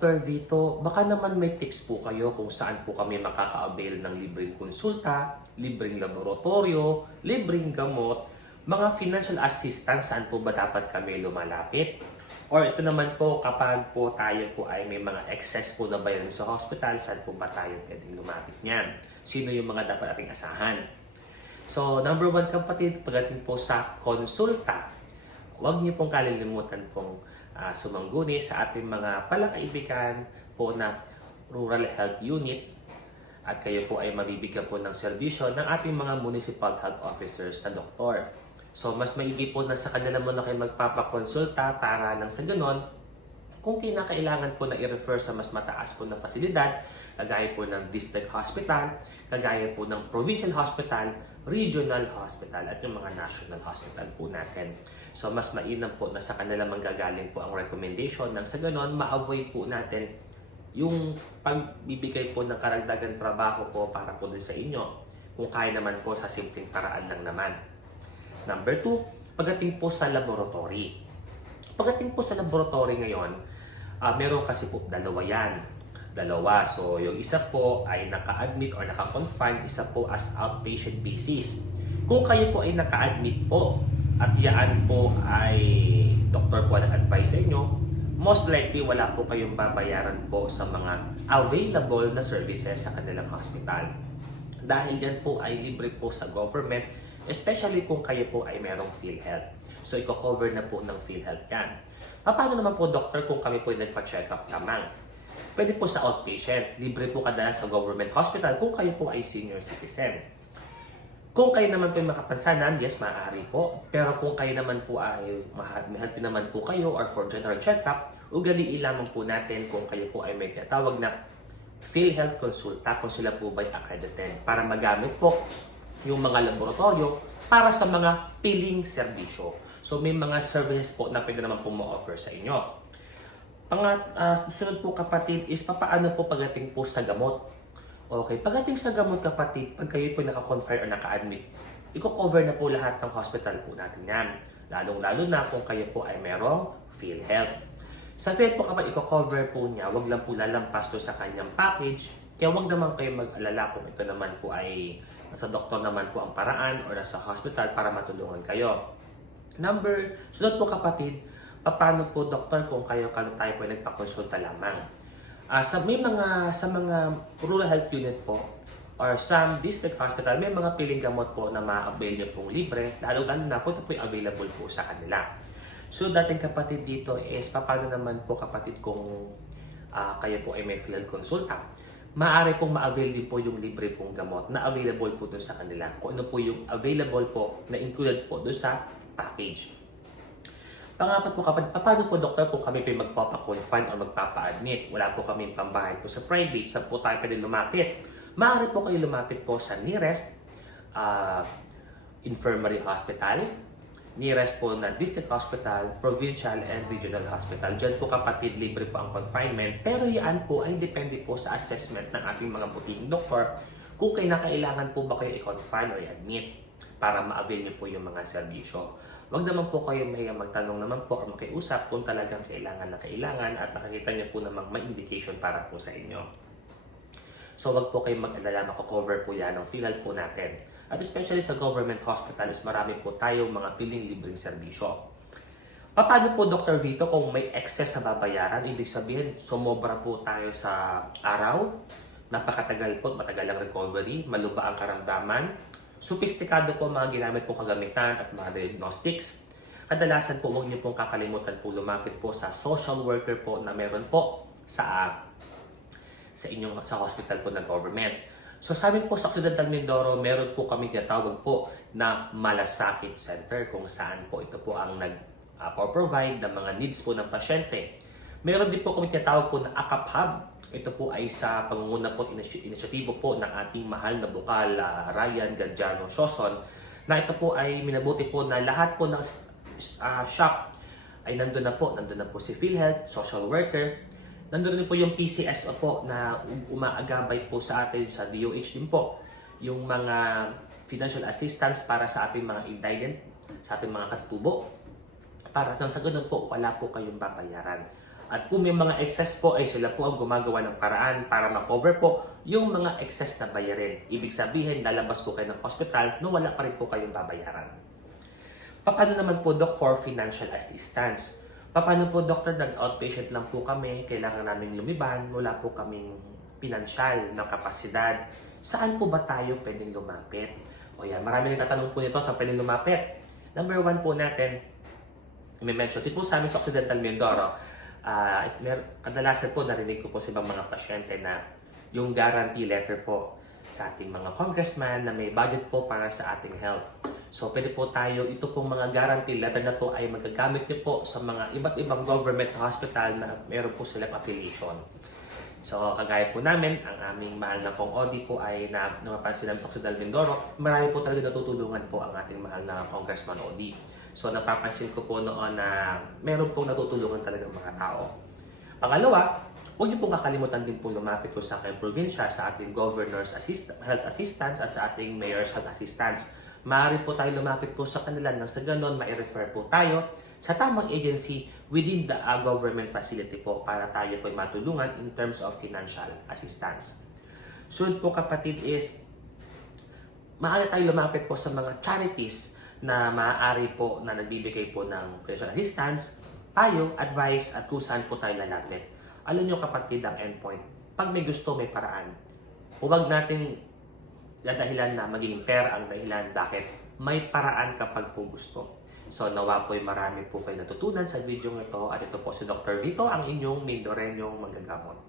Dr. Vito, baka naman may tips po kayo kung saan po kami makaka-avail ng libreng konsulta, libreng laboratorio, libreng gamot, mga financial assistance, saan po ba dapat kami lumalapit? Or ito naman po, kapag po tayo po ay may mga excess po na bayaran sa hospital, saan po ba tayo pwedeng lumapit niyan? Sino yung mga dapat ating asahan? So, number one kapatid, pagdating po sa konsulta, huwag niyo pong kalilimutan pong ah, sumangguni sa ating mga palakaibigan po na Rural Health Unit at kayo po ay mabibigyan po ng serbisyo ng ating mga municipal health officers na doktor. So, mas maigi po na sa kanila muna kayo magpapakonsulta para nang sa ganon, kung kinakailangan po na i-refer sa mas mataas po na fasilidad, kagaya po ng district hospital, kagaya po ng provincial hospital, regional hospital, at yung mga national hospital po natin. So mas mainam po na sa kanila manggagaling po ang recommendation nang sa ganon, ma-avoid po natin yung pagbibigay po ng karagdagan trabaho po para po dun sa inyo. Kung kaya naman po sa simpleng paraan lang naman. Number two, pagdating po sa laboratory. Pagdating po sa laboratory ngayon, ah, meron kasi po dalawa yan. Dalawa. So, yung isa po ay naka-admit or naka-confine, isa po as outpatient basis. Kung kayo po ay naka-admit po at yaan po ay doktor po ang advice sa inyo, most likely wala po kayong babayaran po sa mga available na services sa kanilang hospital. Dahil yan po ay libre po sa government, especially kung kayo po ay merong PhilHealth. So, i-cover na po ng PhilHealth yan. Paano naman po, doctor, kung kami po ay nagpa-check up lamang? Pwede po sa outpatient. Libre po kadalas sa government hospital kung kayo po ay senior citizen. Kung kayo naman po ay makapansanan, yes, maaari po. Pero kung kayo naman po ay mahal, naman po kayo or for general check-up, ugaliin lamang po natin kung kayo po ay may tinatawag na PhilHealth Consulta kung sila po ba ay accredited para magamit po yung mga laboratorio para sa mga piling serbisyo. So may mga services po na pwede naman po ma-offer sa inyo. Pangat, ah, susunod po kapatid is papaano po pagdating po sa gamot. Okay, pagdating sa gamot kapatid, pag kayo po naka-confine or naka-admit, i-cover na po lahat ng hospital po natin yan. Lalong-lalo na kung kayo po ay merong PhilHealth. Sa PhilHealth po kapag i-cover po niya, wag lang po lalampas to sa kanyang package. Kaya wag naman kayo mag-alala kung ito naman po ay nasa doktor naman po ang paraan or nasa hospital para matulungan kayo. Number, sunod po kapatid, paano po doktor kung kayo kung tayo po nagpakonsulta lamang? Ah, sa may mga sa mga rural health unit po or some district hospital, may mga piling gamot po na ma-avail niyo pong libre, lalo lalo na kung ito po available po sa kanila. So, dating kapatid dito is, paano naman po kapatid kung ah, kayo po ay may field consulta? Maaari pong ma-avail din po yung libre pong gamot na available po doon sa kanila. Kung ano po yung available po na included po doon sa package. Pangapat po kapag, paano po doktor kung kami po magpapa-confine o magpapa-admit? Wala po kami pambahay po sa private, saan po tayo pwede lumapit? Maaari po kayo lumapit po sa nearest ah, infirmary hospital, nearest po na district hospital, provincial and regional hospital. Diyan po kapatid, libre po ang confinement. Pero yan po ay depende po sa assessment ng ating mga butihing doktor kung kailangan po ba kayo i-confine or i-admit para ma-avail niyo po yung mga serbisyo. Huwag naman po kayo mahiya magtanong naman po or makiusap kung talagang kailangan na kailangan at nakikita niyo po namang may indication para po sa inyo. So wag po kayong mag-alala, makakover po yan ng PhilHealth po natin. At especially sa government hospital is marami po tayong mga piling libreng serbisyo. Paano po Dr. Vito kung may excess sa babayaran? Ibig sabihin, sumobra po tayo sa araw, napakatagal po, matagal ang recovery, maluba ang karamdaman, Sopistikado po mga ginamit pong kagamitan at mga diagnostics. Kadalasan po huwag niyo pong kakalimutan po lumapit po sa social worker po na meron po sa sa inyong sa hospital po ng government. So sa amin po sa Occidental Mindoro, meron po kami tinatawag po na Malasakit Center kung saan po ito po ang nag uh, provide ng mga needs po ng pasyente. Meron din po kami tinatawag po na AKAP Hub ito po ay sa pangunguna po inisy- inisyatibo po ng ating mahal na bukal ah, Ryan Gadjano Shoson na ito po ay minabuti po na lahat po ng ah, shop ay nandun na po. Nandun na po si PhilHealth, social worker. Nandun din po yung PCSO po na um- umaagabay po sa atin sa DOH din po. Yung mga financial assistance para sa ating mga indigent, sa ating mga katutubo. Para sa ganun po, wala po kayong babayaran. At kung may mga excess po ay sila po ang gumagawa ng paraan para ma-cover po yung mga excess na bayarin. Ibig sabihin, lalabas po kayo ng hospital no wala pa rin po kayong babayaran. Paano naman po, Doc, for financial assistance? Paano po, Doctor, nag-outpatient lang po kami, kailangan naming lumiban, wala po kaming pinansyal na kapasidad. Saan po ba tayo pwedeng lumapit? O yan, marami nagtatanong po nito sa pwedeng lumapit. Number one po natin, may mention, si po sa amin sa Occidental Mindoro, ah, mer- kadalasan po narinig ko po sa ibang mga pasyente na yung guarantee letter po sa ating mga congressman na may budget po para sa ating health. So, pwede po tayo, ito pong mga guarantee letter na to ay magagamit niyo po sa mga iba't ibang government hospital na meron po silang affiliation. So, kagaya po namin, ang aming mahal na pong Odi po ay na napapansin namin sa Occidental Mindoro, marami po talaga natutulungan po ang ating mahal na Congressman Odi. So, napapansin ko po noon na meron pong natutulungan talaga mga tao. Pangalawa, huwag niyo pong kakalimutan din po lumapit po sa aking probinsya sa ating Governor's assist- Health Assistance at sa ating Mayor's Health Assistance. Maaari po tayo lumapit po sa kanila nang sa ganon mai-refer po tayo sa tamang agency within the uh, government facility po para tayo po matulungan in terms of financial assistance. Sunod po kapatid is maaari tayo lumapit po sa mga charities na maaari po na nagbibigay po ng financial assistance, payo, advice at kung saan po tayo lalapit. Alam nyo kapatid ang endpoint. Pag may gusto, may paraan. Huwag nating dadahilan na maging pera ang dahilan bakit may paraan kapag po gusto. So nawa po'y marami po kayo natutunan sa video ito at ito po si Dr. Vito, ang inyong Mindorenyong magagamot.